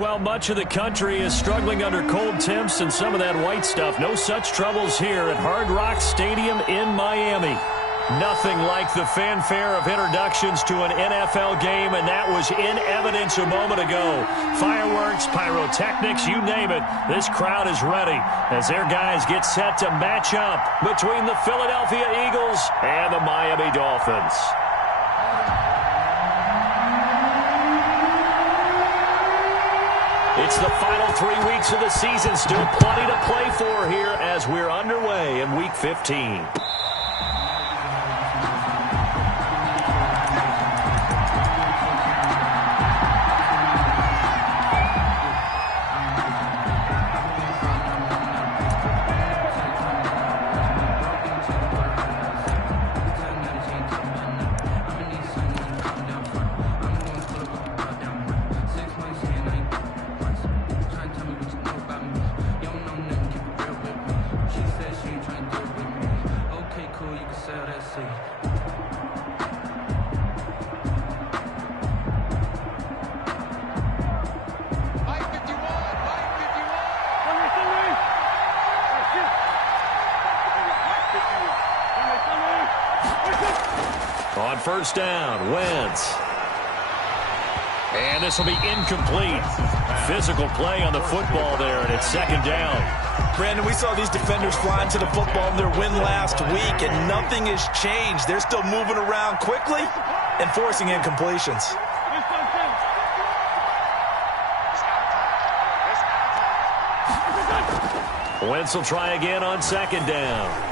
Well, much of the country is struggling under cold temps and some of that white stuff. No such troubles here at Hard Rock Stadium in Miami. Nothing like the fanfare of introductions to an NFL game, and that was in evidence a moment ago. Fireworks, pyrotechnics, you name it. This crowd is ready as their guys get set to match up between the Philadelphia Eagles and the Miami Dolphins. It's the final 3 weeks of the season. Still plenty to play for here as we're underway in Week 15. On first down, Wentz. And this will be incomplete. Physical play on the football there, and it's second down. Brandon, we saw these defenders flying to the football in their win last week, and nothing has changed. They're still moving around quickly and forcing incompletions. Wentz will try again on second down.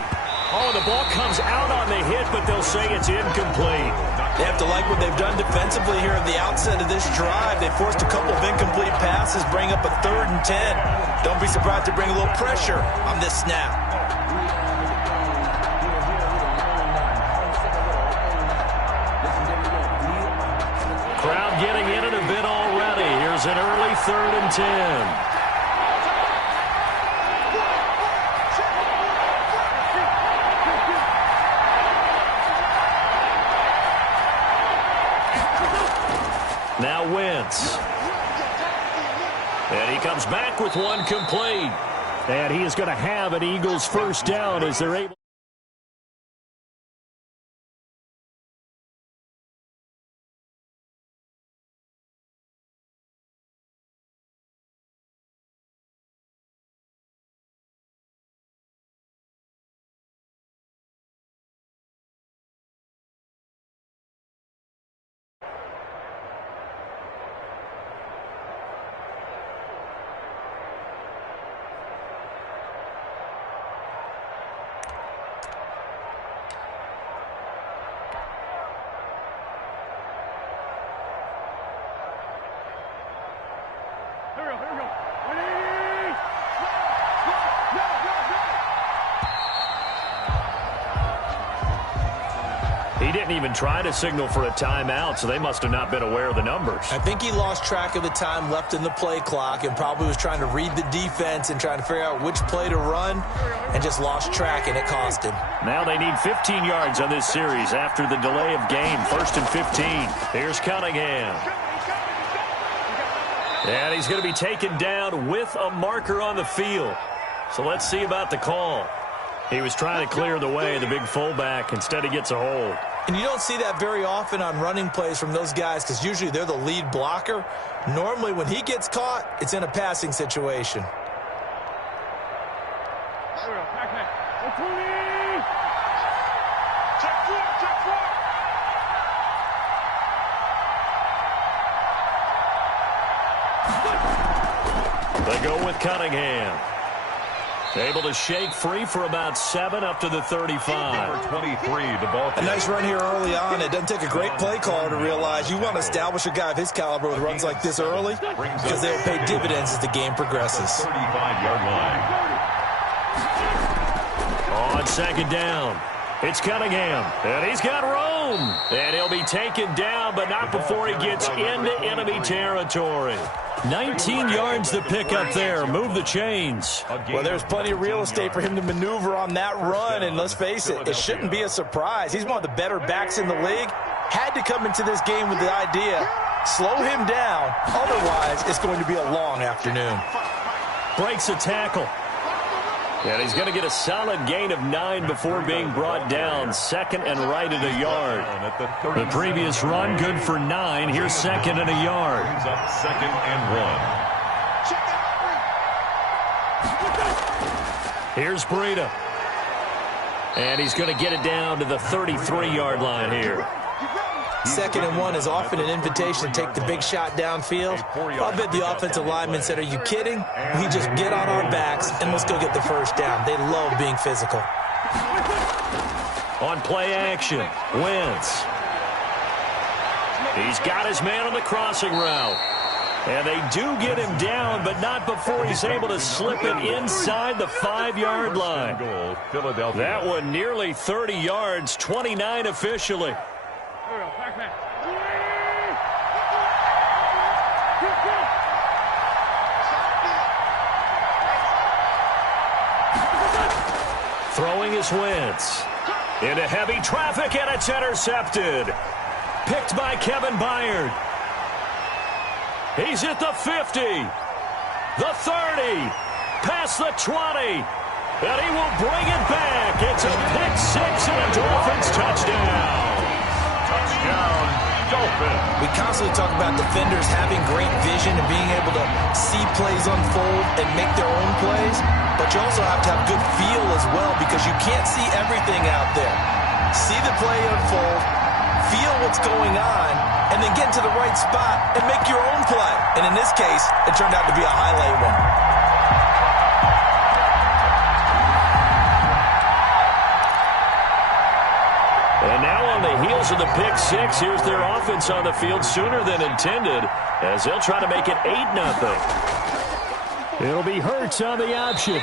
Oh, the ball comes out on the hit, but they'll say it's incomplete. They have to like what they've done defensively here at the outset of this drive. They forced a couple of incomplete passes, bring up a 3rd and 10. Don't be surprised to bring a little pressure on this snap. Crowd getting in it a bit already. Here's an early 3rd and 10. Now Wentz. And he comes back with one complete. And he is going to have an Eagles first down as they're able. He didn't even try to signal for a timeout, so they must have not been aware of the numbers. I think he lost track of the time left in the play clock and probably was trying to read the defense and trying to figure out which play to run and just lost track, and it cost him. Now they need 15 yards on this series after the delay of game. 1st and 15. Here's Cunningham. And he's going to be taken down with a marker on the field. So let's see about the call. He was trying to clear the way, the big fullback. Instead, he gets a hold. And you don't see that very often on running plays from those guys because usually they're the lead blocker. Normally, when he gets caught, it's in a passing situation. They go with Cunningham. Able to shake free for about 7 up to the 35. Number 23, the ball. A nice run here early on. It doesn't take a great play caller to realize you want to establish a guy of his caliber with runs like this early because they'll pay dividends as the game progresses. 35-yard line. On second down, it's Cunningham, and he's got room. And he'll be taken down, but not before he gets into enemy territory. 19 yards to pick up there. Move the chains. Well, there's plenty of real estate for him to maneuver on that run, and let's face it, it shouldn't be a surprise. He's one of the better backs in the league. Had to come into this game with the idea Slow him down. Otherwise, it's going to be a long afternoon. Breaks a tackle. And he's going to get a solid gain of 9 before being brought down. Second and right at a yard. The previous run, good for 9. Here's second and a yard. He's up second and 1. Here's Breida. And he's going to get it down to the 33-yard line here. Second and 1 is often an invitation to take the big shot downfield. I bet the offensive lineman said, are you kidding? We just get on our backs and let's go get the first down. They love being physical. On play action, Wentz. He's got his man on the crossing route. And they do get him down, but not before he's able to slip it inside the 5-yard line. That one nearly 30 yards, 29 officially. Throwing is Wentz. Into heavy traffic, and it's intercepted. Picked by Kevin Byard. He's at the 50. The 30. Past the 20. And he will bring it back. It's a pick six and a Dolphins touchdown. Touchdown, Dolphins. We constantly talk about defenders having great vision and being able to see plays unfold and make their own plays. But you also have to have good feel as well because you can't see everything out there. See the play unfold, feel what's going on, and then get to the right spot and make your own play. And in this case, it turned out to be a highlight one. And now on the heels of the pick six, here's their offense on the field sooner than intended as they'll try to make it 8-0. It'll be Hurts on the option.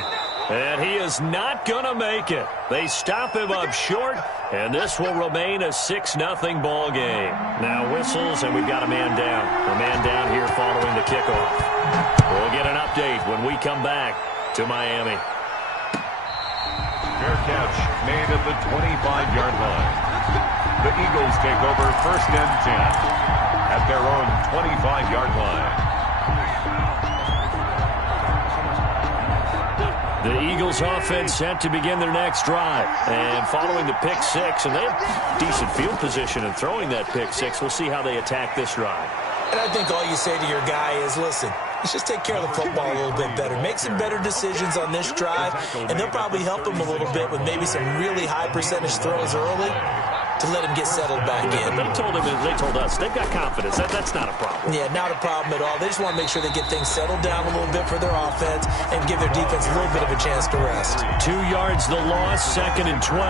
And he is not going to make it. They stop him up short, and this will remain a 6-0 ball game. Now whistles, and we've got a man down. A man down here following the kickoff. We'll get an update when we come back to Miami. Fair catch made at the 25-yard line. The Eagles take over first and 10 at their own 25-yard line. The Eagles offense set to begin their next drive. And following the pick six, and they have decent field position in throwing that pick six. We'll see how they attack this drive. And I think all you say to your guy is, listen, let's just take care of the football a little bit better. Make some better decisions on this drive, and they'll probably help him a little bit with maybe some really high percentage throws early to let him get settled back in. They told him, they told us, they've got confidence. That's not a problem. Yeah, not a problem at all. They just want to make sure they get things settled down a little bit for their offense and give their defense a little bit of a chance to rest. 2 yards the loss, second and 12.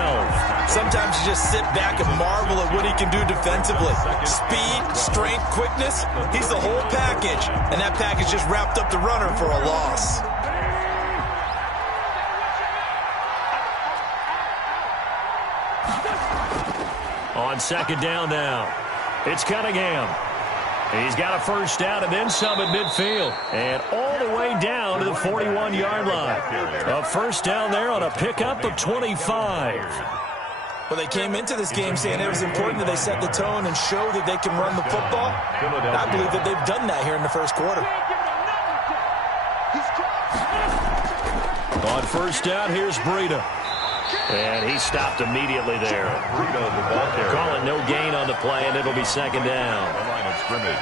Sometimes you just sit back and marvel at what he can do defensively. Speed, strength, quickness, he's the whole package. And that package just wrapped up the runner for a loss. On second down now, it's Cunningham. He's got a first down and then some at midfield. And all the way down to the 41-yard line. A first down there on a pickup of 25. Well, they came into this game saying it was important that they set the tone and show that they can run the football. And I believe that they've done that here in the first quarter. On first down, here's Breida. And he stopped immediately there. Call it no gain on the play, and it'll be second down. The line of scrimmage.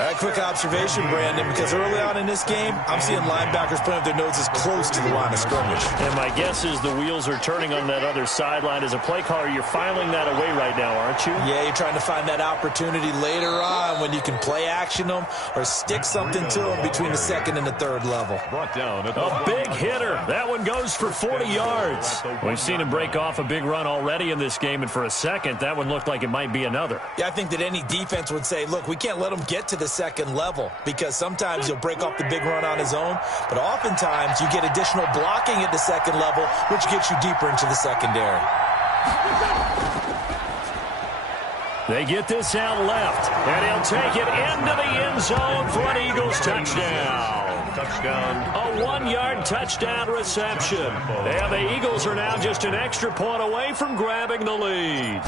A quick observation, Brandon, because early on in this game, I'm seeing linebackers putting up their noses close to the line of scrimmage. And my guess is the wheels are turning on that other sideline. As a play caller, you're filing that away right now, aren't you? Yeah, you're trying to find that opportunity later on when you can play action them or stick something to them between the second and the third level. Brought down at A big hitter. That one goes for 40 yards. We've seen him break off a big run already in this game, and for a second, that one looked like it might be another. Yeah, I think that any defense would say, look, we can't let him get to the second level because sometimes he'll break off the big run on his own, but oftentimes you get additional blocking at the second level, which gets you deeper into the secondary. They get this out left, and he'll take it into the end zone for an Eagles touchdown. touchdown. A 1-yard touchdown reception. And the Eagles are now just an extra point away from grabbing the lead.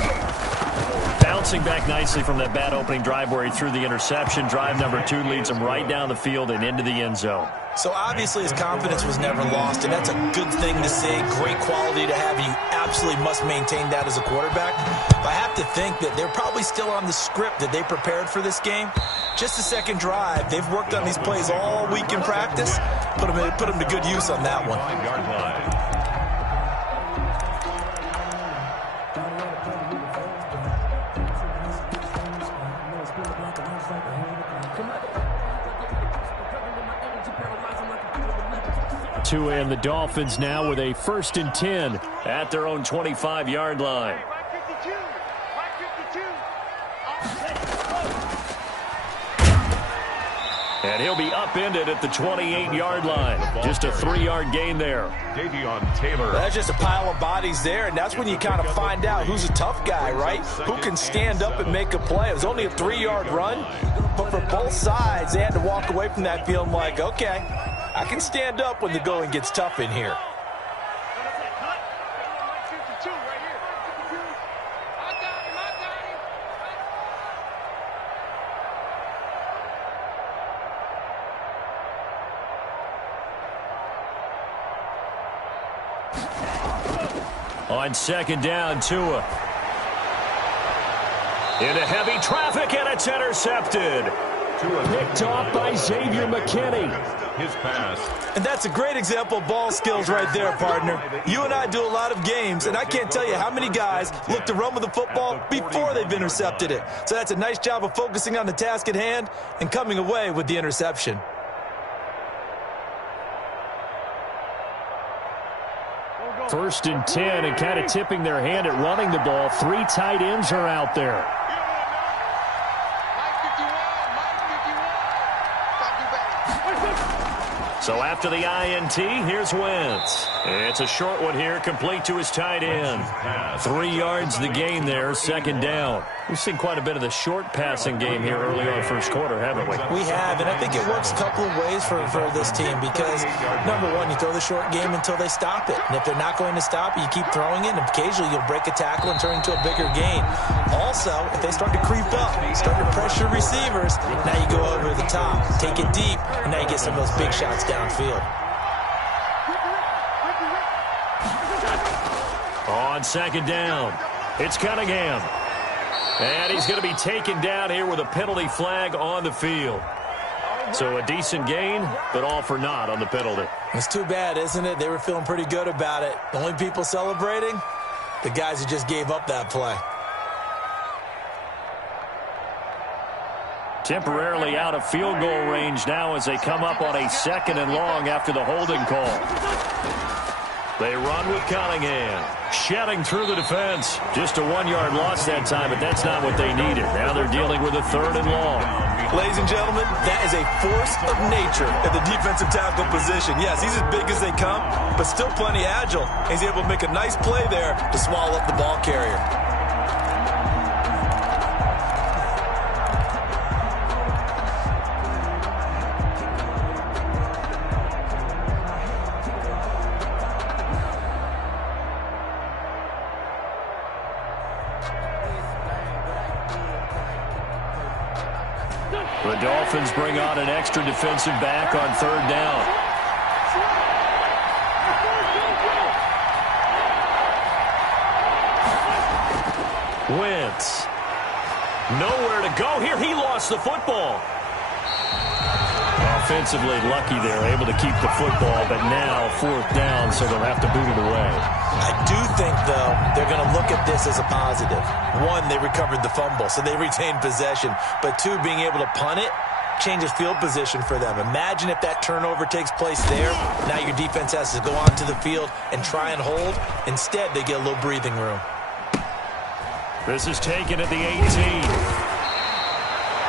Bouncing back nicely from that bad opening drive where he threw the interception. Drive number 2 leads him right down the field and into the end zone. So obviously his confidence was never lost, and that's a good thing to see, great quality to have, and you absolutely must maintain that as a quarterback. But I have to think that they're probably still on the script that they prepared for this game. Just the second drive, they've worked on these plays all week in practice. Put them to good use on that one. 5-yard line. And the Dolphins now with a 1st and 10 at their own 25-yard line. And he'll be upended at the 28-yard line. Just a 3-yard gain there. Taylor. That's just a pile of bodies there, and that's when you kind of find out who's a tough guy, right? Who can stand up and make a play. It was only a 3-yard run, but for both sides, they had to walk away from that feeling like, okay, I can stand up when the going gets tough in here. On 2nd down, Tua. Into heavy traffic, and it's intercepted. Picked off by Xavier McKinney. His pass. And that's a great example of ball skills right there, partner. You and I do a lot of games, and I can't tell you how many guys look to run with the football before they've intercepted it. So that's a nice job of focusing on the task at hand and coming away with the interception. First and 10, and kind of tipping their hand at running the ball. 3 tight ends are out there. So after the INT, here's Wentz. It's a short one here, complete to his tight end. 3 yards the gain there, 2nd down. We've seen quite a bit of the short passing game here early on first quarter, haven't we? We have, and I think it works a couple of ways for this team because, number one, you throw the short game until they stop it. And if they're not going to stop it, you keep throwing it, and occasionally you'll break a tackle and turn into a bigger gain. Also, if they start to creep up, start to pressure receivers, now you go over the top, take it deep, and now you get some of those big shots downfield. On 2nd down, it's Cunningham. And he's going to be taken down here with a penalty flag on the field. So a decent gain, but all for naught on the penalty. It's too bad, isn't it? They were feeling pretty good about it. The only people celebrating, the guys who just gave up that play. Temporarily out of field goal range now as they come up on a 2nd and long after the holding call. They run with Cunningham. Shedding through the defense. Just a 1-yard loss that time, but that's not what they needed. Now they're dealing with a 3rd and long. Ladies and gentlemen, that is a force of nature at the defensive tackle position. Yes, he's as big as they come, but still plenty agile. He's able to make a nice play there to swallow up the ball carrier. The Dolphins bring on an extra defensive back on 3rd down. Wentz. Nowhere to go here. He lost the football. Offensively lucky there, able to keep the football, but now 4th down, so they'll have to boot it away. I do think, though, they're going to look at this as a positive. 1, they recovered the fumble, so they retained possession. But 2, being able to punt it changes field position for them. Imagine if that turnover takes place there. Now your defense has to go onto the field and try and hold. Instead, they get a little breathing room. This is taken at the 18.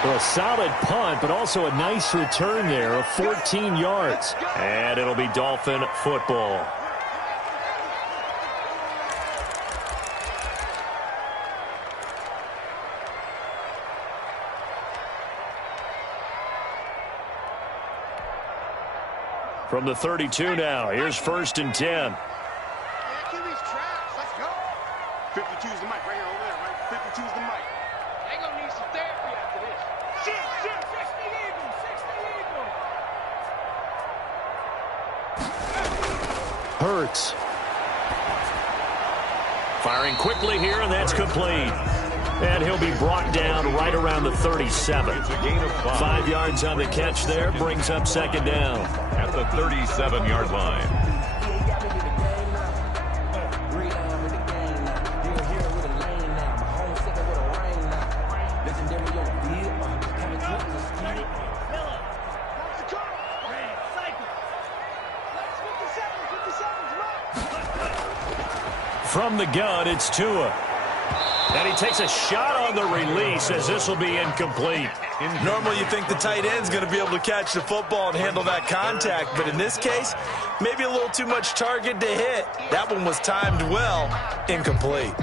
Well, a solid punt, but also a nice return there of 14 yards. And it'll be Dolphin football. From the 32 now, here's 1st and 10. Yeah, QB's trash. Let's go. 52's the mic right here over there, right? 52's the mic. They gonna need some therapy after this. Shit. 60 Eagles. 60 Eagles. Hurts. Firing quickly here, and that's complete. And he'll be brought down right around the 37. It's a gain of 5. 5 yards on the catch there, brings up 2nd down. At the 37-yard line. From the gun, it's Tua. And he takes a shot on the release as this will be incomplete. Normally you think the tight end's going to be able to catch the football and handle that contact, but in this case, maybe a little too much target to hit. That one was timed well, incomplete.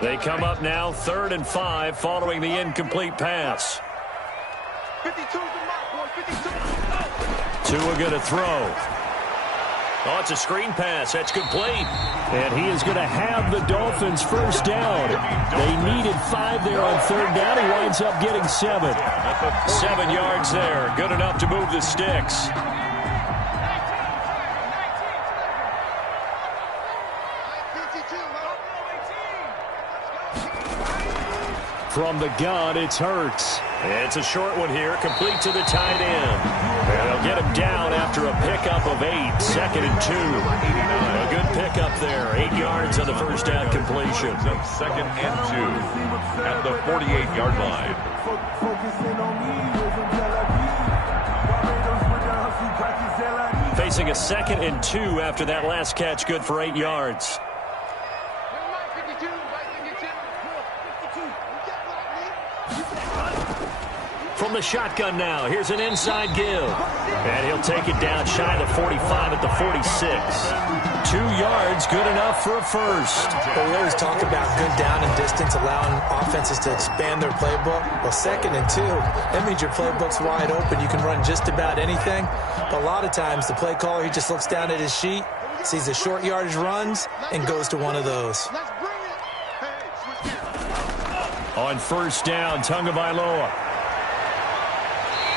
They come up now 3rd and 5 following the incomplete pass. 52's the mark, boys. 52. Tua going to throw. Oh, it's a screen pass. That's complete. And he is going to have the Dolphins 1st down. They needed 5 there on 3rd down. He winds up getting 7. 7 yards there. Good enough to move the sticks. From the gun, it's Hurts. It's a short one here, complete to the tight end. And they'll get him down after a pickup of 8, 2nd and 2. A good pickup there, 8 yards on the 1st down completion. 2nd and 2 at the 48-yard line. Facing a 2nd and 2 after that last catch, good for 8 yards. From the shotgun now, here's an inside give. And he'll take it down shy of the 45 at the 46. 2 yards, good enough for a 1st. Well, we always talk about good down and distance, allowing offenses to expand their playbook. Well, 2nd and 2, that means your playbook's wide open. You can run just about anything. But a lot of times, the play caller, he just looks down at his sheet, sees the short yardage runs, and goes to one of those. On 1st down, Tagovailoa.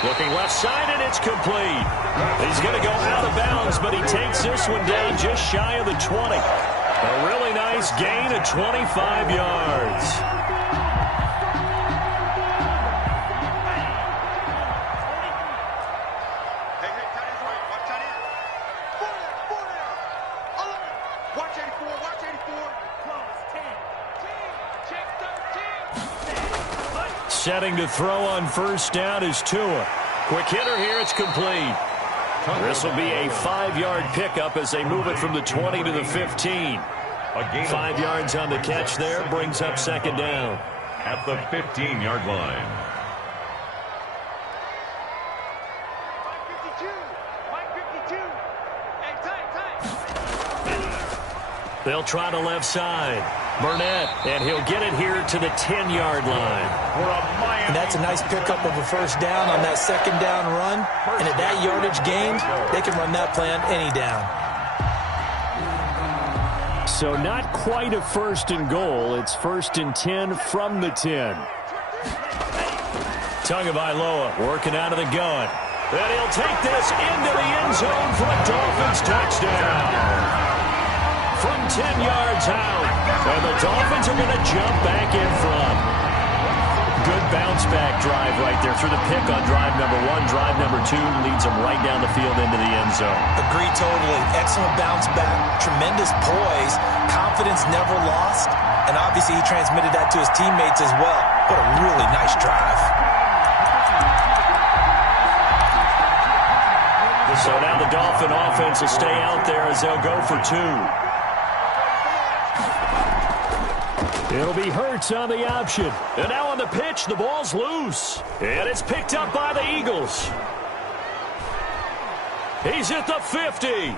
Looking left side, and it's complete. He's going to go out of bounds, but he takes this one down just shy of the 20. A really nice gain of 25 yards. Hey, tight end's right. Watch tight end. 4 there. 11. Watch 84. Watch 84. Close. 10. Check 13. Setting to throw on 1st down is Tua. Quick hitter here, it's complete. This will be a 5-yard pickup as they move it from the 20 to the 15. 5 yards on the catch there, brings up 2nd down. At the 15-yard line. Mike 52. Hey, tight. They'll try to left side. Burnett, and he'll get it here to the 10-yard line. And that's a nice pickup of a 1st down on that 2nd down run. And at that yardage gained, they can run that play on any down. So not quite a 1st and goal. It's 1st and 10 from the 10. Tagovailoa working out of the gun. And he'll take this into the end zone for a Dolphins touchdown. From 10 yards out. And the Dolphins are going to jump back in front. Good bounce-back drive right there through the pick on drive number 1. Drive number 2 leads them right down the field into the end zone. Agree totally. Excellent bounce back. Tremendous poise. Confidence never lost. And obviously he transmitted that to his teammates as well. What a really nice drive. So now the Dolphin offense will stay out there as they'll go for 2. It'll be Hurts on the option. And now on the pitch, the ball's loose. And it's picked up by the Eagles. He's at the 50.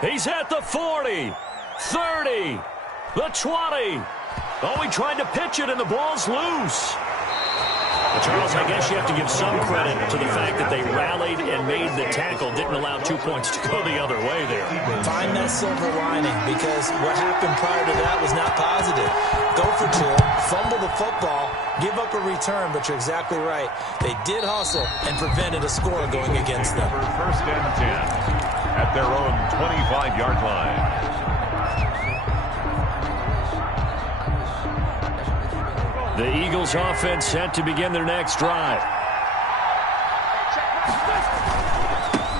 He's at the 40. 30. The 20. Oh, he tried to pitch it, and the ball's loose. Charles, I guess you have to give some credit to the fact that they rallied and made the tackle, didn't allow 2 points to go the other way there. Find that silver lining, because what happened prior to that was not positive. Go for two, fumble the football, give up a return, but you're exactly right. They did hustle and prevented a score going against them. First and 10 at their own 25-yard line. The Eagles offense set to begin their next drive.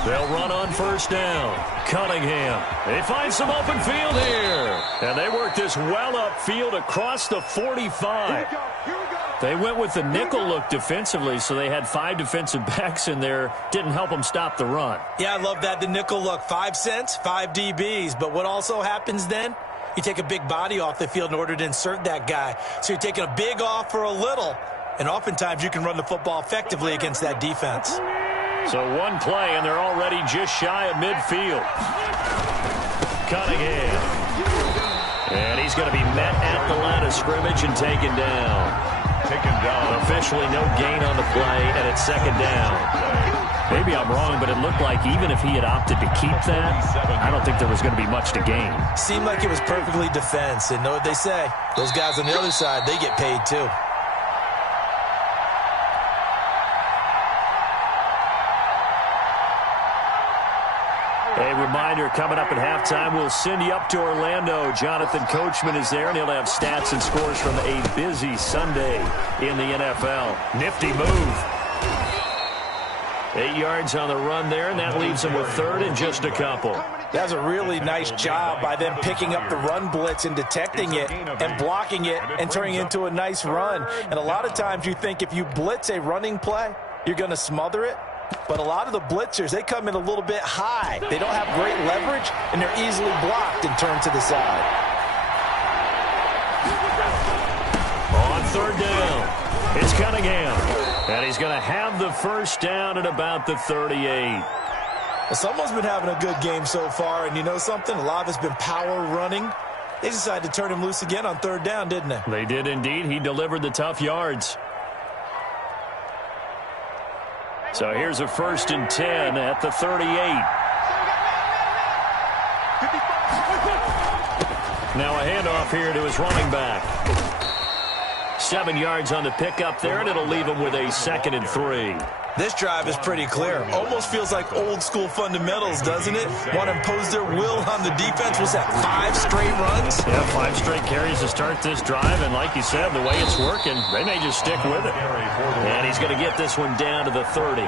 They'll run on first down. Cunningham. They find some open field here. And they work this well upfield across the 45. They went with the nickel look defensively, so they had 5 defensive backs in there. Didn't help them stop the run. Yeah, I love that, the nickel look. 5 cents, 5 DBs. But what also happens then? You take a big body off the field in order to insert that guy. So you're taking a big off for a little. And oftentimes you can run the football effectively against that defense. So one play, and they're already just shy of midfield. Cunningham. And he's going to be met at the line of scrimmage and taken down. Officially no gain on the play, and it's second down. Maybe I'm wrong, but it looked like even if he had opted to keep that, I don't think there was going to be much to gain. Seemed like it was perfectly defense. And know what they say? Those guys on the other side, they get paid too. A reminder, coming up at halftime, we'll send you up to Orlando. Jonathan Coachman is there, and he'll have stats and scores from a busy Sunday in the NFL. Nifty move. 8 yards on the run there, and that leaves them with third and just a couple. That's a really nice job by them picking up the run blitz and detecting it and blocking it and turning it into a nice run. And a lot of times you think if you blitz a running play, you're going to smother it. But a lot of the blitzers, they come in a little bit high. They don't have great leverage, and they're easily blocked and turned to the side. On third down, it's Cunningham. And he's going to have the first down at about the 38. Well, someone's been having a good game so far, and you know something? A lot of it's been power running. They decided to turn him loose again on third down, didn't they? They did indeed. He delivered the tough yards. So here's a 1st and 10 at the 38. Now a handoff here to his running back. 7 yards on the pickup there, and it'll leave him with a 2nd and 3. This drive is pretty clear. Almost feels like old-school fundamentals, doesn't it? Want to impose their will on the defense. Was that 5 straight runs? Yeah, 5 straight carries to start this drive, and like you said, the way it's working, they may just stick with it. And he's going to get this one down to the 30.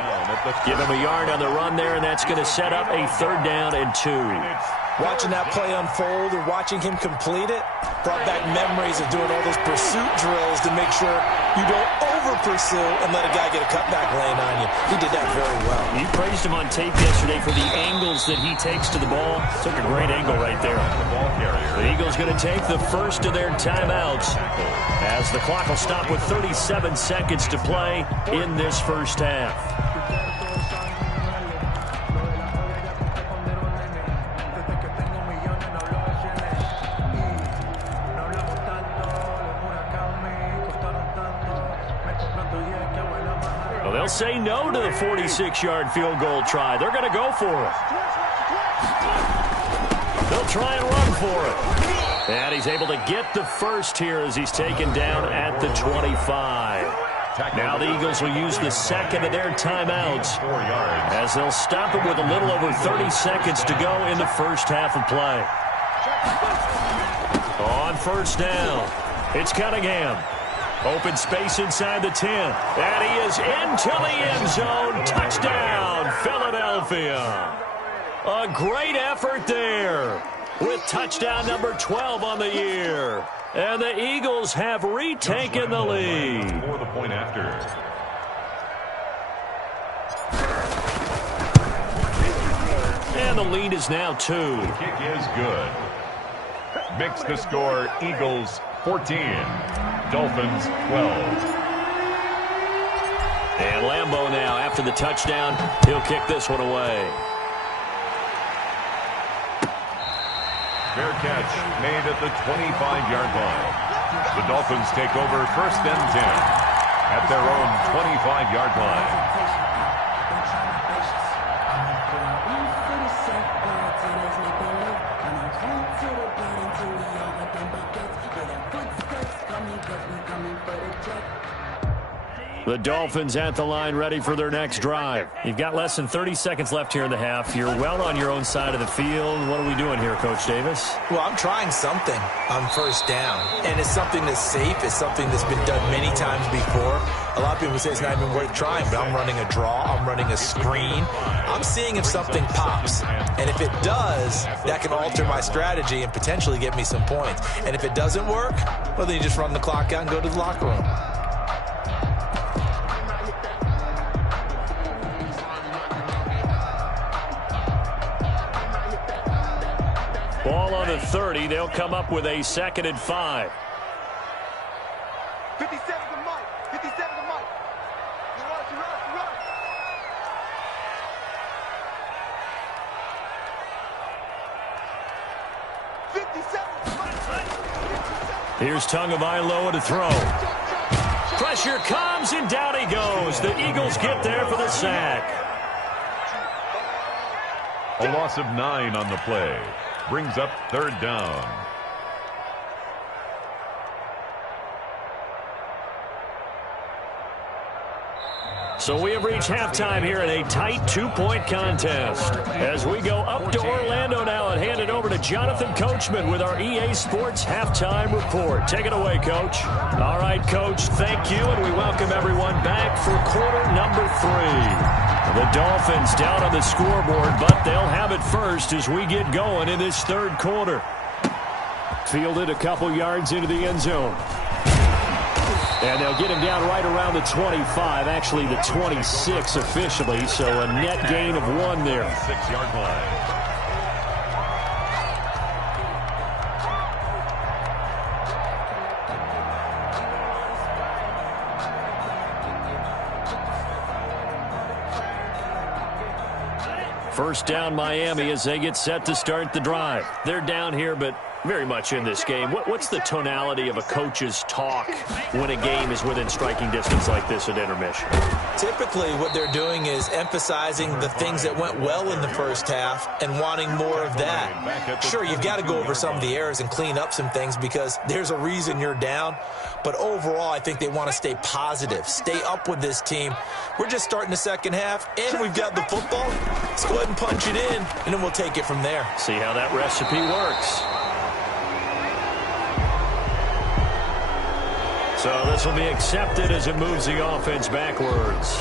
Give him a yard on the run there, and that's going to set up a 3rd down and 2. Watching that play unfold or watching him complete it brought back memories of doing all those pursuit drills to make sure you don't over-pursue and let a guy get a cutback lane on you. He did that very well. You praised him on tape yesterday for the angles that he takes to the ball. Took a great angle right there. The Eagles going to take the first of their timeouts as the clock will stop with 37 seconds to play in this first half. They'll say no to the 46-yard field goal try. They're going to go for it. They'll try and run for it. And he's able to get the first here as he's taken down at the 25. Now the Eagles will use the 2nd of their timeouts as they'll stop it with a little over 30 seconds to go in the first half of play. On first down, it's Cunningham. Open space inside the 10. And he is into the end zone. Touchdown, Philadelphia. A great effort there with touchdown number 12 on the year. And the Eagles have retaken the lead. For the point after. And the lead is now 2. The kick is good. Makes the score Eagles 14. Dolphins 12. And Lambeau now, after the touchdown, he'll kick this one away. Fair catch made at the 25-yard line. The Dolphins take over 1st and 10 at their own 25-yard line. The Dolphins at the line, ready for their next drive. You've got less than 30 seconds left here in the half. You're well on your own side of the field. What are we doing here, Coach Davis? Well, I'm trying something on 1st down, and it's something that's safe. It's something that's been done many times before. A lot of people say it's not even worth trying, but I'm running a draw. I'm running a screen. I'm seeing if something pops, and if it does, that can alter my strategy and potentially get me some points. And if it doesn't work, well, then you just run the clock out and go to the locker room. Ball on the 30. They'll come up with a 2nd and 5. 57 to Mike. 57 to Mike. You run. 57 to Mike. Here's Tagovailoa to throw. Pressure comes, and down he goes. The Eagles get there for the sack. A loss of 9 on the play. Brings up 3rd down. So we have reached halftime here in a tight 2-point contest. As we go up to Orlando now and hand it over to Jonathan Coachman with our EA Sports Halftime Report. Take it away, Coach. All right, Coach, thank you, and we welcome everyone back for quarter number 3. The Dolphins down on the scoreboard, but they'll have it first as we get going in this 3rd quarter. Fielded a couple yards into the end zone. And they'll get him down right around the 25, actually the 26 officially, so a net gain of 1 there. 6-yard line. First down Miami as they get set to start the drive. They're down here, but very much in this game. What's the tonality of a coach's talk when a game is within striking distance like this at intermission? Typically, what they're doing is emphasizing the things that went well in the first half and wanting more of that. Sure, you've got to go over some of the errors and clean up some things because there's a reason you're down. But overall, I think they want to stay positive, stay up with this team. We're just starting the second half, and we've got the football. Let's go ahead and punch it in, and then we'll take it from there. See how that recipe works. So this will be accepted as it moves the offense backwards.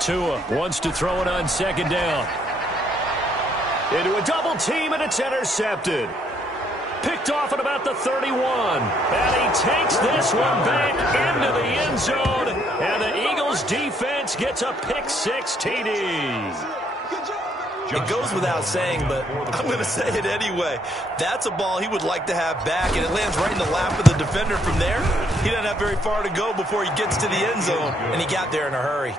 Tua wants to throw it on 2nd down. Into a double team, and it's intercepted. Picked off at about the 31. And he takes this one back into the end zone. And the Eagles defense gets a pick-6 TD. It goes without saying, but I'm going to say it anyway. That's a ball he would like to have back, and it lands right in the lap of the defender from there. He doesn't have very far to go before he gets to the end zone, and he got there in a hurry.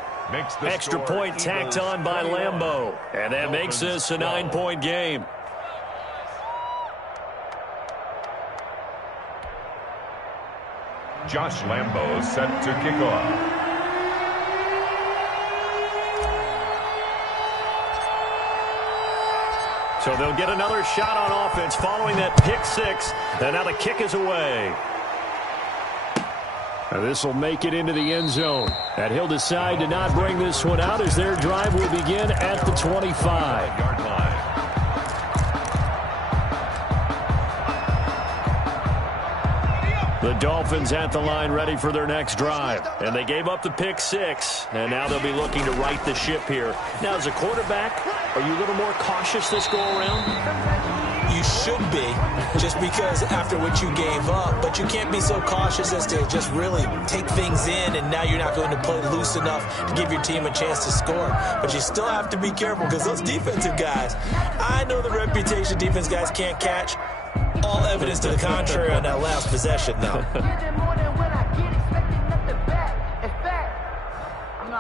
Extra point tacked on by Lambeau. And that makes this a 9-point game. Josh Lambeau set to kick off. So they'll get another shot on offense following that pick-6. And now the kick is away. This will make it into the end zone. And he'll decide to not bring this one out as their drive will begin at the 25-yard line. The Dolphins at the line ready for their next drive. And they gave up the pick 6, and now they'll be looking to right the ship here. Now, as a quarterback, are you a little more cautious this go-around? You should be, just because after what you gave up. But you can't be so cautious as to just really take things in, and now you're not going to play loose enough to give your team a chance to score. But you still have to be careful because those defensive guys, I know the reputation defense guys can't catch. All evidence to the contrary on that last possession, though.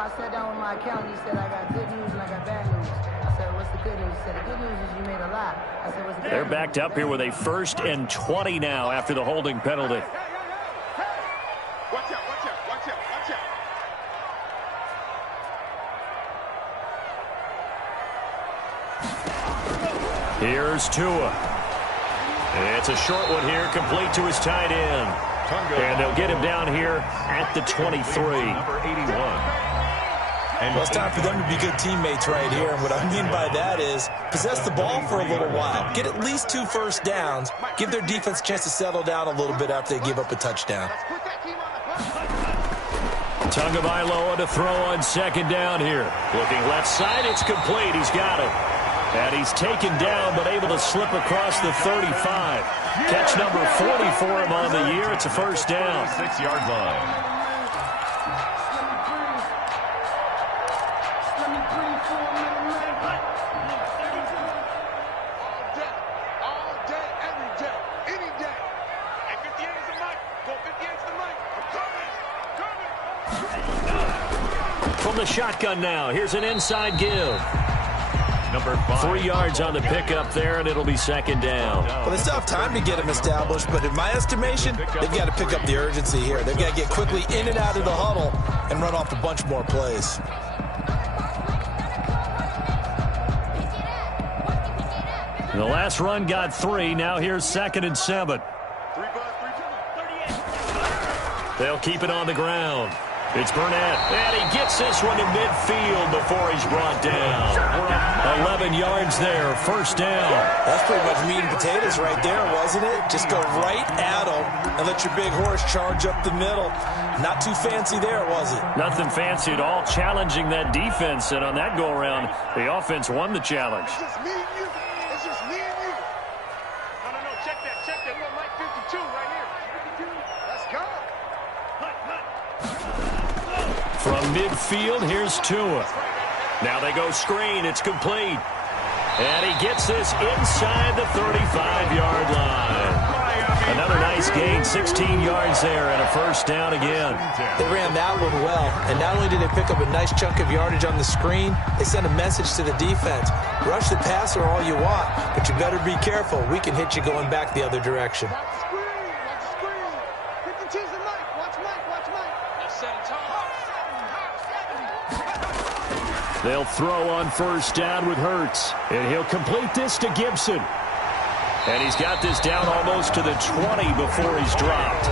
I sat down with my accountant. He said, I got good news and I got bad news. I said, what's the good news? He said, the good news is you made a lot. I said, what's the bad news? They're backed up here with a 1st and 20 now after the holding penalty. Watch out, watch out, watch out, watch out. Here's Tua. It's a short one here, complete to his tight end. And they'll get him down here at the 23. Number 81. Well, it's time for them to be good teammates right here. And what I mean by that is possess the ball for a little while. Get at least 2 first downs. Give their defense a chance to settle down a little bit after they give up a touchdown. Tagovailoa to throw on 2nd down here. Looking left side, it's complete. He's got it. And he's taken down but able to slip across the 35. Catch number 40 for him on the year. It's a 1st down. 6-yard line. From the shotgun now, here's an inside give. Number 5. 3 yards on the pickup there, and it'll be 2nd down. Well, they still have time to get him established, but in my estimation, they've got to pick up the urgency here. They've got to get quickly in and out of the huddle and run off a bunch more plays. The last run got 3. Now here's 2nd and 7. They'll keep it on the ground. It's Burnett, and he gets this one to midfield before he's brought down. 11 yards there, 1st down. That's pretty much meat and potatoes right there, wasn't it? Just go right at him and let your big horse charge up the middle. Not too fancy there, was it? Nothing fancy at all, challenging that defense, and on that go-around, the offense won the challenge. It's just me and you. It's just me and you. No, check that. We got Mike 52 right here. Let's go. From midfield, here's Tua. Now they go screen. It's complete. And he gets this inside the 35-yard line. Another nice gain, 16 yards there, and a 1st down again. They ran that one well, and not only did they pick up a nice chunk of yardage on the screen, they sent a message to the defense. Rush the passer all you want, but you better be careful. We can hit you going back the other direction. Watch the screen. 52's the Mike. Watch Mike. That's 7 times. They'll throw on 1st down with Hurts, and he'll complete this to Gibson. And he's got this down almost to the 20 before he's dropped.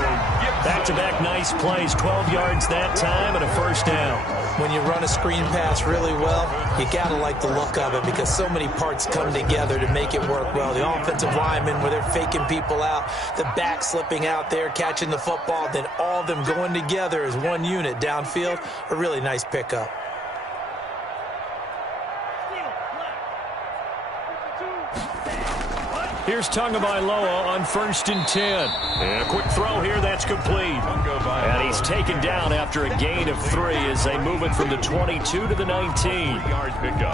Back-to-back nice plays, 12 yards that time and a 1st down. When you run a screen pass really well, you got to like the look of it because so many parts come together to make it work well. The offensive linemen, where they're faking people out, the back slipping out there, catching the football, then all of them going together as one unit downfield. A really nice pickup. Here's Tagovailoa on 1st and 10. And a quick throw here, that's complete. And he's taken down after a gain of 3 as they move it from the 22 to the 19.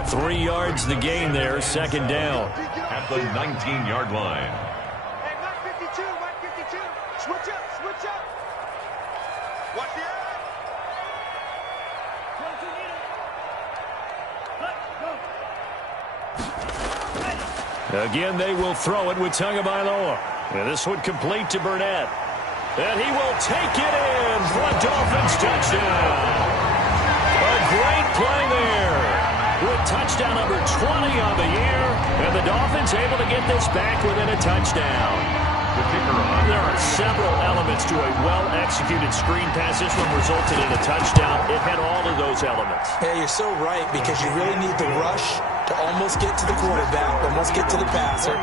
3 yards the gain there, 2nd down. At the 19-yard line. Hey, Mike 52. Switch up. Watch the eye. Again, they will throw it with Tagovailoa. And this one complete to Burnett. And he will take it in for a Dolphins touchdown. A great play there with touchdown number 20 on the year. And the Dolphins able to get this back within a touchdown. There are several elements to a well-executed screen pass. This one resulted in a touchdown. It had all of those those elements. Yeah, you're so right, because you really need the rush to almost get to the quarterback, almost get to the passer.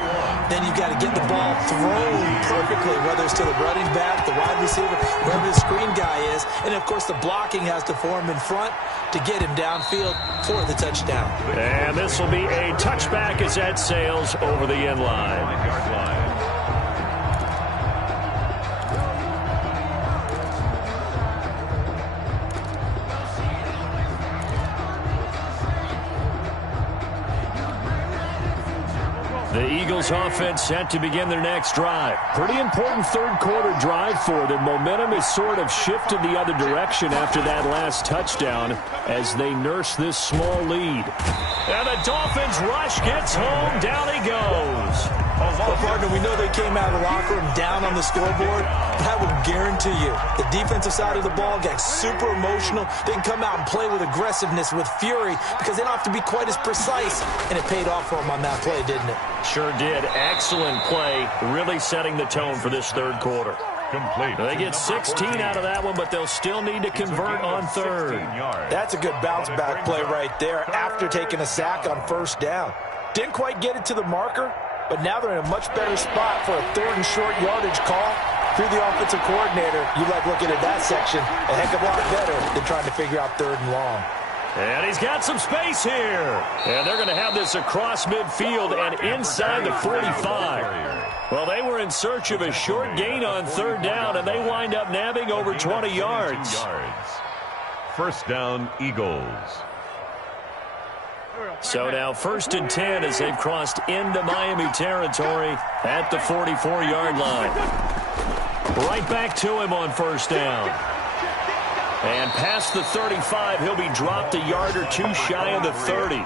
Then you've got to get the ball thrown perfectly, whether it's to the running back, the wide receiver, wherever the screen guy is. And, of course, the blocking has to form in front to get him downfield for the touchdown. And this will be a touchback as that sails over the end line. The Eagles offense set to begin their next drive. Pretty important third quarter drive for them. Momentum has sort of shifted the other direction after that last touchdown as they nurse this small lead. And the Dolphins rush gets home. Down he goes. Well, partner, we know they came out of the locker room down on the scoreboard, but I will guarantee you the defensive side of the ball got super emotional. They can come out and play with aggressiveness, with fury, because they don't have to be quite as precise, and it paid off for them on that play, didn't it? Sure did. Excellent play, really setting the tone for this third quarter. Complete. They get 16 out of that one, but they'll still need to convert on third. That's a good bounce-back play right there after taking a sack on first down. Didn't quite get it to the marker, but now they're in a much better spot for a third and short yardage call. Through the offensive coordinator, you like looking at that section a heck of a lot better than trying to figure out third and long. And he's got some space here. And they're going to have this across midfield and inside the 45. Well, they were in search of a short gain on third down, and they wind up nabbing over 20 yards. First down, Eagles. So now 1st and 10 as they've crossed into Miami territory at the 44-yard line. Right back to him on first down. And past the 35, he'll be dropped a yard or two shy of the 30.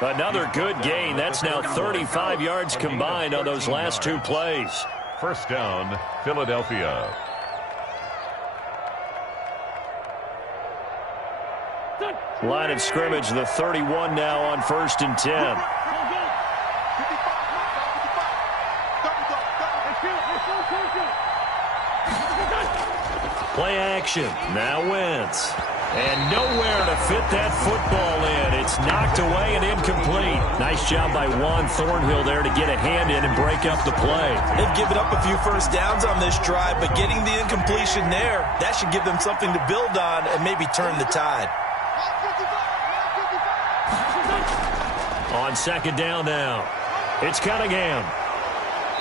Another good gain. That's now 35 yards combined on those last two plays. First down, Philadelphia. Line of scrimmage, the 31 now on 1st and 10. Play action. Now Wentz. And nowhere to fit that football in. It's knocked away and incomplete. Nice job by Juan Thornhill there to get a hand in and break up the play. They've given up a few first downs on this drive, but getting the incompletion there, that should give them something to build on and maybe turn the tide. On second down now, it's Cunningham.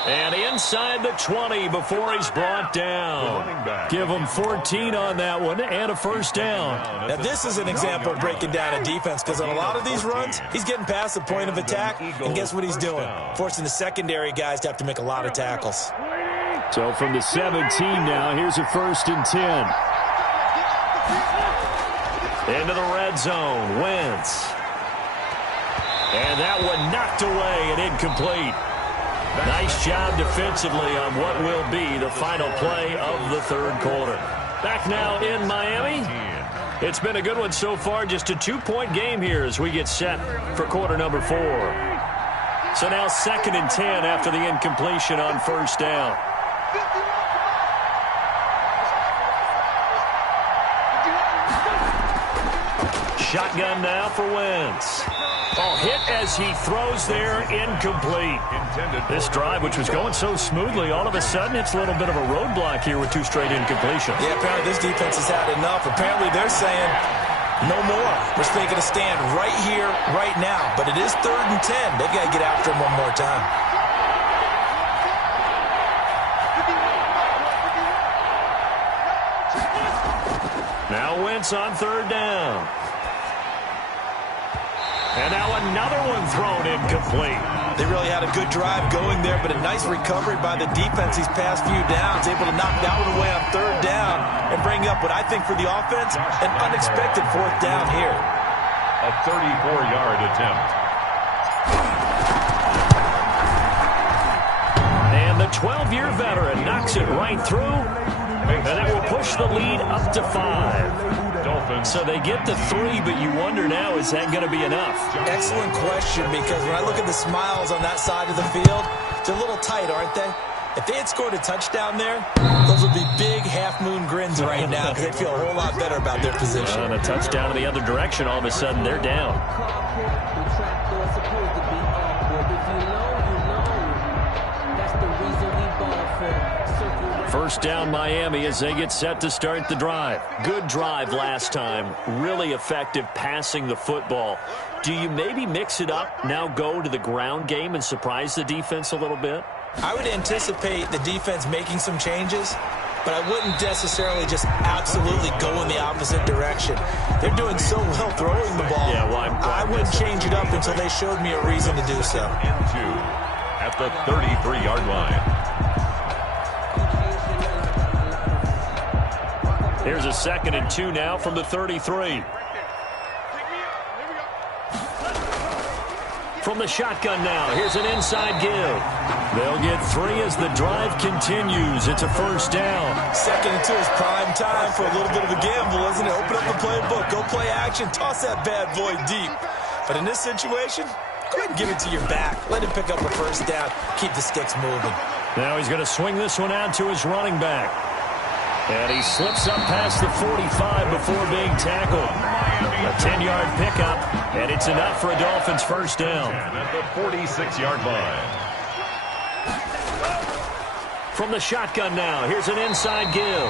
And inside the 20 before he's brought down. Give him 14 on that one and a first down. Now, this is an example of breaking down a defense, because on a lot of these runs, he's getting past the point of attack, and guess what he's doing? Forcing the secondary guys to have to make a lot of tackles. So from the 17 now, here's a 1st and 10. Into the red zone, Wentz. And that one knocked away and incomplete. Nice job defensively on what will be the final play of the third quarter. Back now in Miami. It's been a good one so far. Just a 2-point game here as we get set for quarter number 4. So now 2nd and 10 after the incompletion on first down. Shotgun now for Wentz. Oh, hit as he throws there, incomplete. This drive, which was going so smoothly, all of a sudden it's a little bit of a roadblock here with 2 straight incompletions. Yeah, apparently this defense has had enough. Apparently they're saying no more. We're taking a stand right here, right now. But it is 3rd and 10. They've got to get after him one more time. Now Wentz on 3rd down. And now another one thrown incomplete. They really had a good drive going there, but a nice recovery by the defense these past few downs, able to knock that one away on 3rd down and bring up what I think for the offense, an unexpected 4th down here. A 34-yard attempt. And the 12-year veteran knocks it right through, and that will push the lead up to 5. So they get the 3, but you wonder now, is that going to be enough? Excellent question, because when I look at the smiles on that side of the field, they're a little tight, aren't they? If they had scored a touchdown there, those would be big half-moon grins right now because they'd feel a whole lot better about their position. And a touchdown in the other direction, all of a sudden they're down. First down Miami as they get set to start the drive. Good drive last time. Really effective passing the football. Do you maybe mix it up, now go to the ground game and surprise the defense a little bit? I would anticipate the defense making some changes, but I wouldn't necessarily just absolutely go in the opposite direction. They're doing so well throwing the ball. Yeah, I wouldn't change it up until they showed me a reason to do so. Into at the 33-yard line. Here's a 2nd and 2 now from the 33. From the shotgun now, here's an inside give. They'll get 3 as the drive continues. It's a first down. 2nd and 2 is prime time for a little bit of a gamble, isn't it? Open up the playbook, go play action, toss that bad boy deep. But in this situation, go ahead and give it to your back. Let him pick up a first down, keep the sticks moving. Now he's going to swing this one out to his running back. And he slips up past the 45 before being tackled. A 10-yard pickup, and it's enough for a Dolphins first down. At the 46-yard line. From the shotgun now, here's an inside give.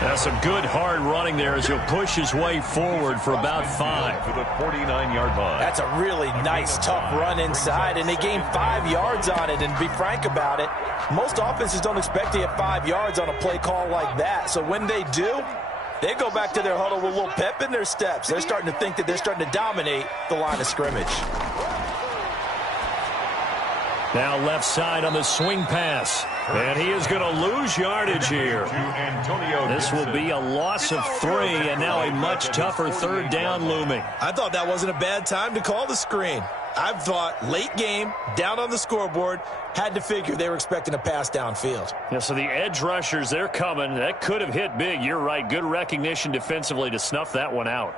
That's some good hard running there as he'll push his way forward for about 5. To the 49-yard line. That's a really nice, tough run inside, and they gained 5 yards on it. And to be frank about it, most offenses don't expect to get 5 yards on a play call like that. So when they do, they go back to their huddle with a little pep in their steps. They're starting to think that they're starting to dominate the line of scrimmage. Now left side on the swing pass. And he is going to lose yardage here. This will be a loss of 3, and now a much tougher third down looming. I thought that wasn't a bad time to call the screen. I thought late game, down on the scoreboard, had to figure they were expecting a pass downfield. Yeah, so the edge rushers, they're coming. That could have hit big. You're right. Good recognition defensively to snuff that one out.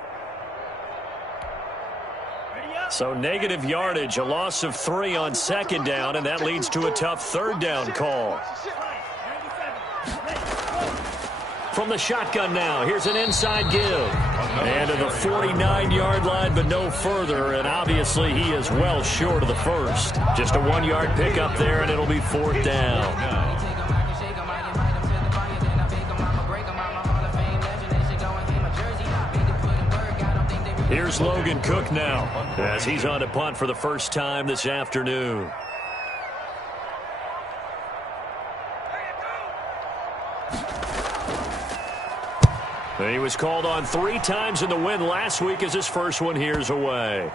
So negative yardage, a loss of 3 on 2nd down, and that leads to a tough third down call. From the shotgun now, here's an inside give. And to the 49-yard line, but no further, and obviously he is well short of the first. Just a 1-yard pickup there, and it'll be 4th down. Here's Logan Cook now as he's on to punt for the first time this afternoon. He was called on 3 times in the win last week as his first one here's away.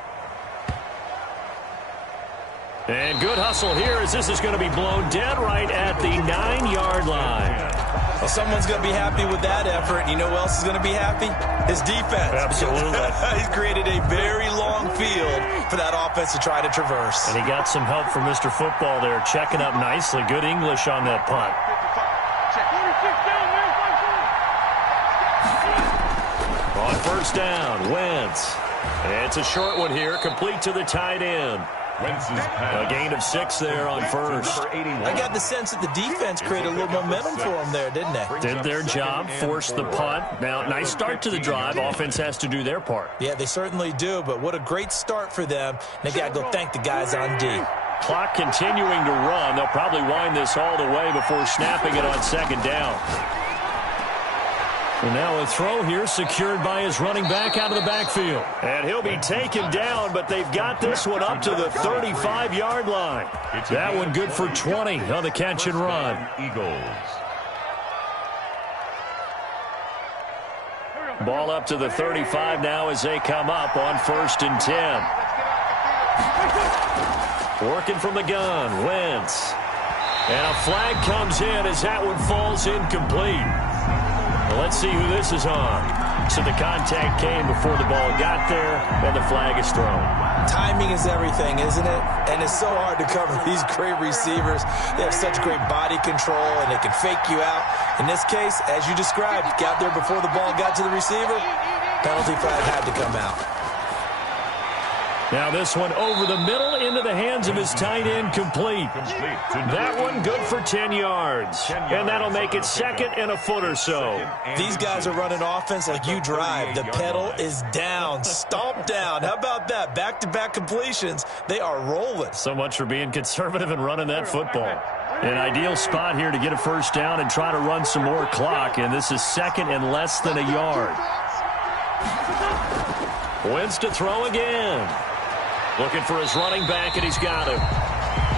And good hustle here as this is going to be blown dead right at the 9-yard line. Well, someone's going to be happy with that effort. And you know who else is going to be happy? His defense. Absolutely. He's created a very long field for that offense to try to traverse. And he got some help from Mr. Football there, checking up nicely. Good English on that punt. On first down, Wentz. It's a short one here, complete to the tight end. A gain of 6 there on first. I got the sense that the defense created a little momentum for them there, didn't they? Did their job, forced the punt. Now, nice start to the drive. Offense has to do their part. Yeah, they certainly do, but what a great start for them. They got to go thank the guys on D. Clock continuing to run. They'll probably wind this all the way before snapping it on 2nd down. And now a throw here secured by his running back out of the backfield. And he'll be taken down, but they've got this one up to the 35-yard line. That one good for 20 on the catch and run. Eagles. Ball up to the 35 now as they come up on 1st and 10. Working from the gun, Wentz. And a flag comes in as that one falls incomplete. Well, let's see who this is on. So the contact came before the ball got there, and the flag is thrown. Timing is everything, isn't it? And it's so hard to cover these great receivers. They have such great body control, and they can fake you out. In this case, as you described, got there before the ball got to the receiver. Penalty flag had to come out. Now this one over the middle into the hands of his tight end, complete. That one good for 10 yards. And that'll make it second and a foot or so. These guys are running offense like you drive. The pedal is down, stomped down. How about that? Back-to-back completions. They are rolling. So much for being conservative and running that football. An ideal spot here to get a first down and try to run some more clock. And this is second and less than a yard. Wins to throw again. Looking for his running back, and he's got him.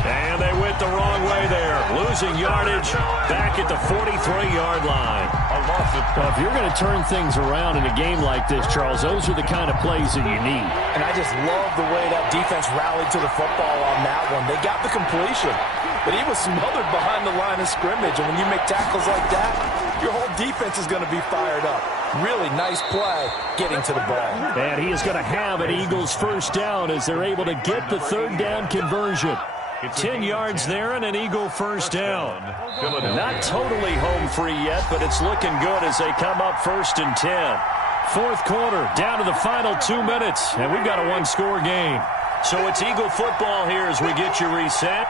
And they went the wrong way there. Losing yardage back at the 43-yard line. Well, if you're going to turn things around in a game like this, Charles, those are the kind of plays that you need. And I just love the way that defense rallied to the football on that one. They got the completion, but he was smothered behind the line of scrimmage. And when you make tackles like that, your whole defense is going to be fired up. Really nice play getting to the ball. And he is going to have an Eagles first down as they're able to get the third down conversion. 10 yards there and an Eagle first down. Not totally home free yet, but it's looking good as they come up first and 10. Fourth quarter, down to the final 2 minutes, and we've got a one-score game. So it's Eagle football here as we get you reset.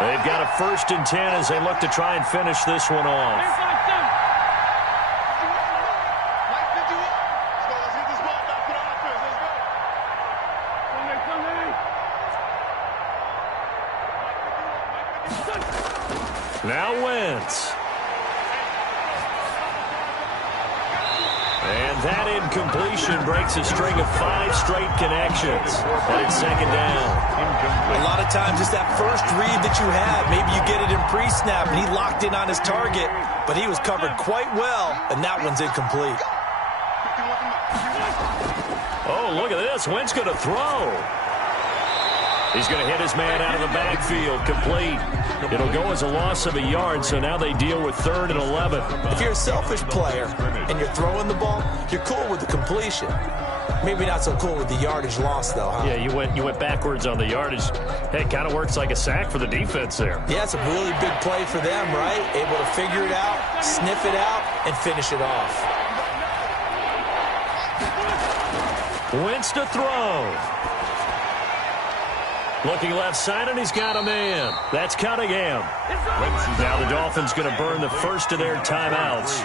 They've got a first and 10 as they look to try and finish this one off. Now Wentz. And that incompletion breaks a string of 5 straight connections. And it's second down. A lot of times it's that first read that you have. Maybe you get it in pre-snap and he locked in on his target, but he was covered quite well, and that one's incomplete. Oh, look at this. Wentz going to throw. He's going to hit his man out of the backfield, complete. It'll go as a loss of a yard, so now they deal with 3rd and 11. If you're a selfish player and you're throwing the ball, you're cool with the completion. Maybe not so cool with the yardage loss, though, huh? Yeah, you went backwards on the yardage. Hey, it kind of works like a sack for the defense there. Yeah, it's a really big play for them, right? Able to figure it out, sniff it out, and finish it off. Wentz to throw. Looking left side, and he's got a man. That's Cunningham. Now the Dolphins going to burn the first of their timeouts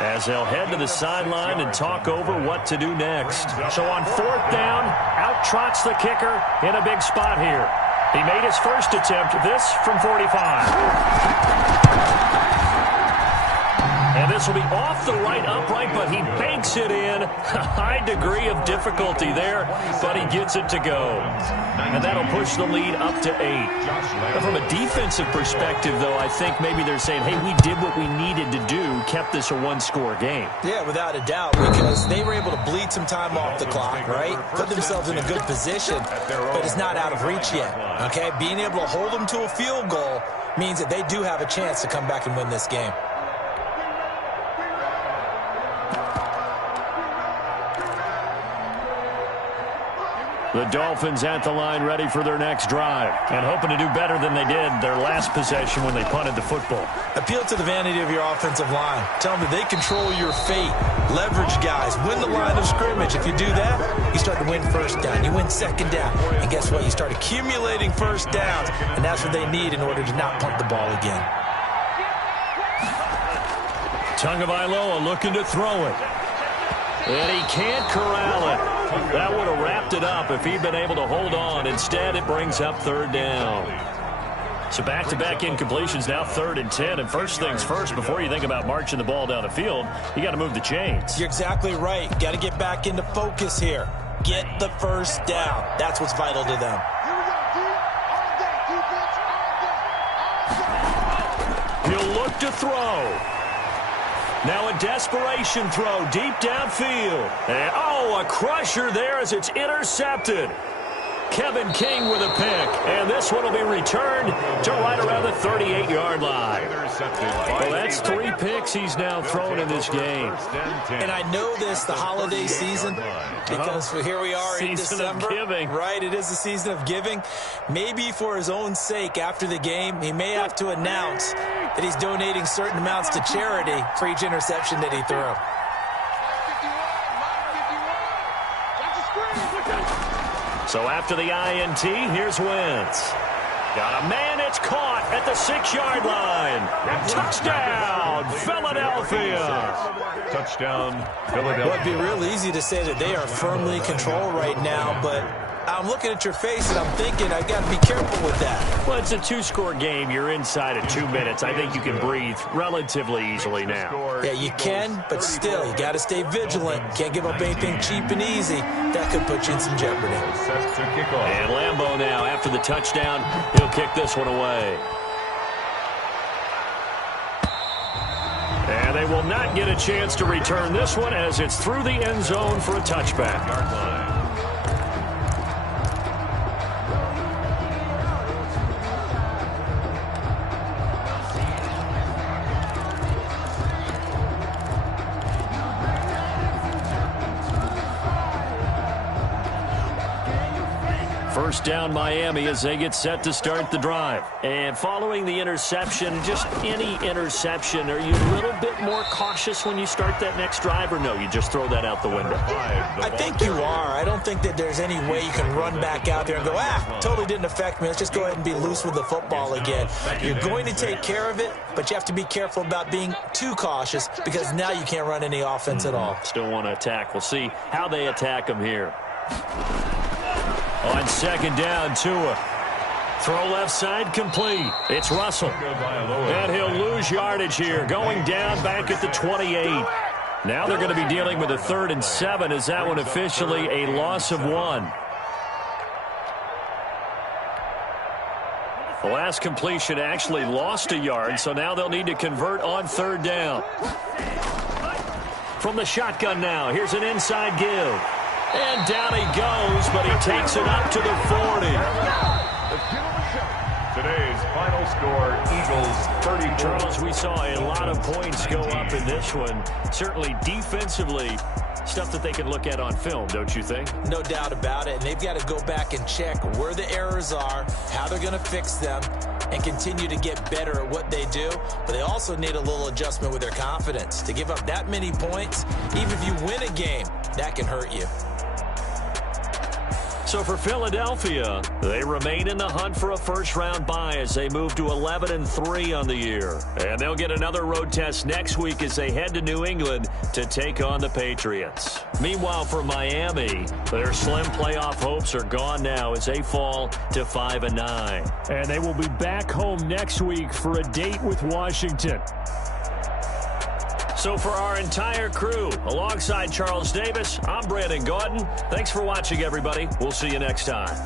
as they'll head to the sideline and talk over what to do next. So on 4th down, out trots the kicker in a big spot here. He made his first attempt, this from 45. And this will be off the right upright, but he banks it in. A high degree of difficulty there, but he gets it to go. And that'll push the lead up to 8. Now, from a defensive perspective, though, I think maybe they're saying, hey, we did what we needed to do, kept this a one-score game. Yeah, without a doubt, because they were able to bleed some time off the clock, right? Put themselves in a good position, but it's not out of reach yet, okay? Being able to hold them to a field goal means that they do have a chance to come back and win this game. The Dolphins at the line ready for their next drive and hoping to do better than they did their last possession when they punted the football. Appeal to the vanity of your offensive line. Tell them that they control your fate. Leverage guys. Win the line of scrimmage. If you do that, you start to win first down. You win second down. And guess what? You start accumulating first downs, and that's what they need in order to not punt the ball again. Tagovailoa looking to throw it. And he can't corral it. That would have wrapped it up if he'd been able to hold on. Instead, it brings up 3rd down. So back-to-back incompletions, now 3rd and 10. And first things first, before you think about marching the ball down the field, you got to move the chains. You're exactly right. Got to get back into focus here. Get the first down. That's what's vital to them. He'll look to throw. Now a desperation throw deep downfield. And, a crusher there as it's intercepted. Kevin King with a pick. And this one will be returned to right around the 38-yard line. Well, that's 3 picks he's now thrown in this game. And I know this, the holiday season, because here we are in December. Season of giving. Right, it is the season of giving. Maybe for his own sake after the game, he may have to announce that he's donating certain amounts to charity for each interception that he threw. So after the INT, here's Wentz. Got a man, it's caught at the 6-yard line. Touchdown, Philadelphia. Touchdown, Philadelphia. Well, it'd be real easy to say that they are firmly in control right now, but I'm looking at your face and I'm thinking I've got to be careful with that. Well, it's a 2-score game. You're inside of 2 minutes. I think you can breathe relatively easily now. Yeah, you can, but still, you got to stay vigilant. Can't give up anything cheap and easy. That could put you in some jeopardy. Set to kick off. And Lambeau now, after the touchdown, he'll kick this one away. And they will not get a chance to return this one as it's through the end zone for a touchback. Yard line. First down Miami as they get set to start the drive. And following the interception, just any interception, are you a little bit more cautious when you start that next drive, or no, you just throw that out the window? I think you are. I don't think that there's any way you can run back out there and go, totally didn't affect me. Let's just go ahead and be loose with the football again. You're going to take care of it, but you have to be careful about being too cautious because now you can't run any offense at all. Still want to attack. We'll see how they attack them here. On second down, Tua. Throw left side, complete. It's Russell. And he'll lose yardage here, going down back at the 28. Now they're going to be dealing with a 3rd and 7 as that one officially a loss of 1. The last completion actually lost a yard, so now they'll need to convert on 3rd down. From the shotgun now, here's an inside give. And down he goes, but he takes it up to the 40. Today's final score, Eagles 30. Charles, we saw a lot of points go up in this one. Certainly defensively, stuff that they can look at on film, don't you think? No doubt about it. And they've got to go back and check where the errors are, how they're going to fix them, and continue to get better at what they do. But they also need a little adjustment with their confidence. To give up that many points, even if you win a game, that can hurt you. So for Philadelphia, they remain in the hunt for a first-round bye as they move to 11-3 on the year. And they'll get another road test next week as they head to New England to take on the Patriots. Meanwhile, for Miami, their slim playoff hopes are gone now as they fall to 5-9. And they will be back home next week for a date with Washington. So for our entire crew, alongside Charles Davis, I'm Brandon Gordon. Thanks for watching, everybody. We'll see you next time.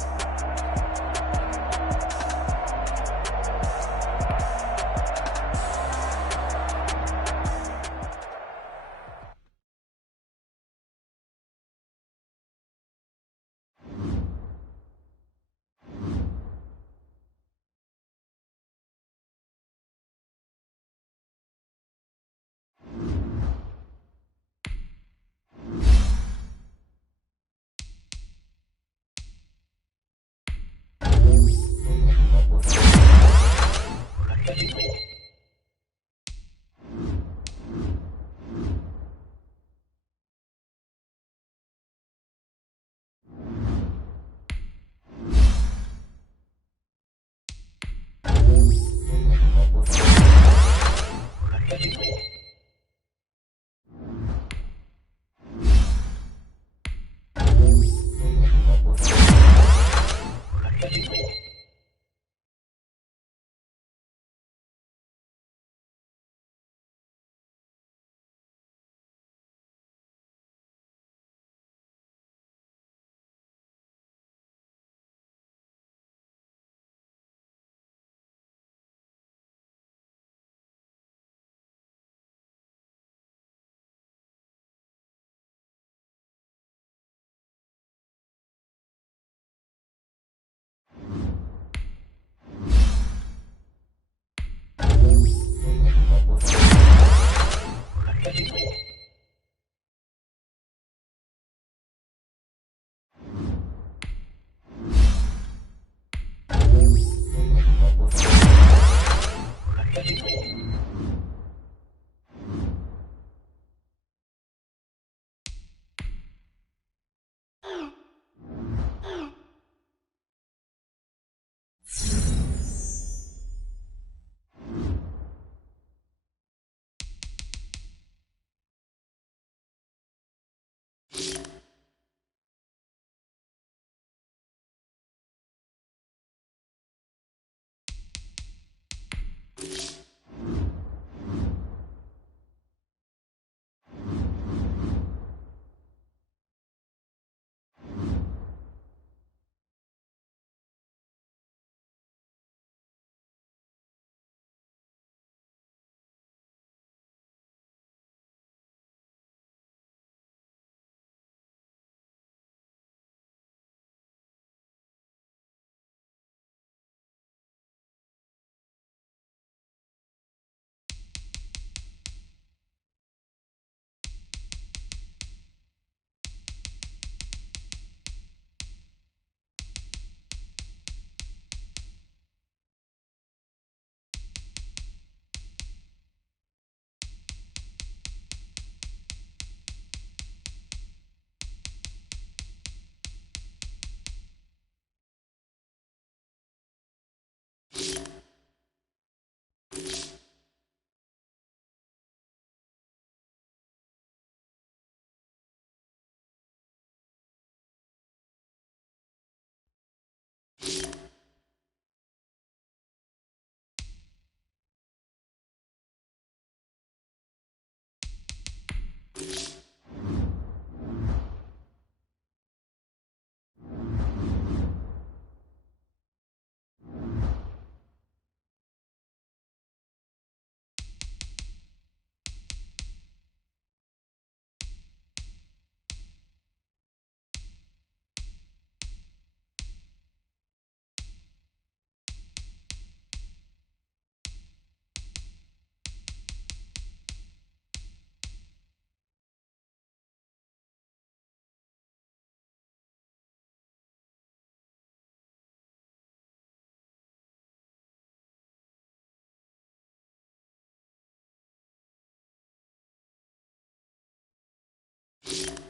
it.